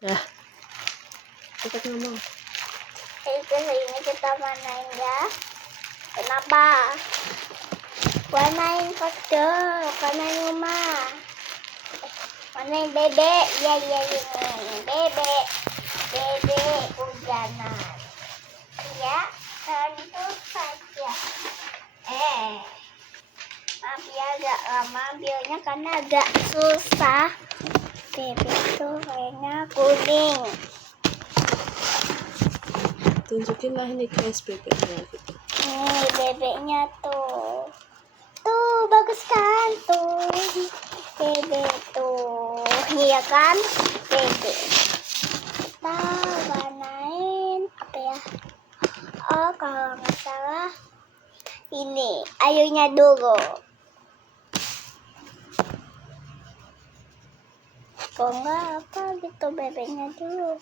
Dah. Cepat ngomong. Kali ini kita main ya. Kenapa? Main kode, main rumah. Main bebek, ya ini bebek, hujanan. Ya, tentu saja. Maaf ya agak lama videonya karena agak susah. Bebek tuh kayaknya kuning. Tunjukin lah ini guys bebeknya gitu. Nih bebeknya tuh. Tuh bagus kan tuh. Bebek tuh. Iya kan? Bebek. Kita warnain apa ya? Oh kalau nggak salah ini ayunya dulu. Kok nggak apa gitu bebeknya dulu.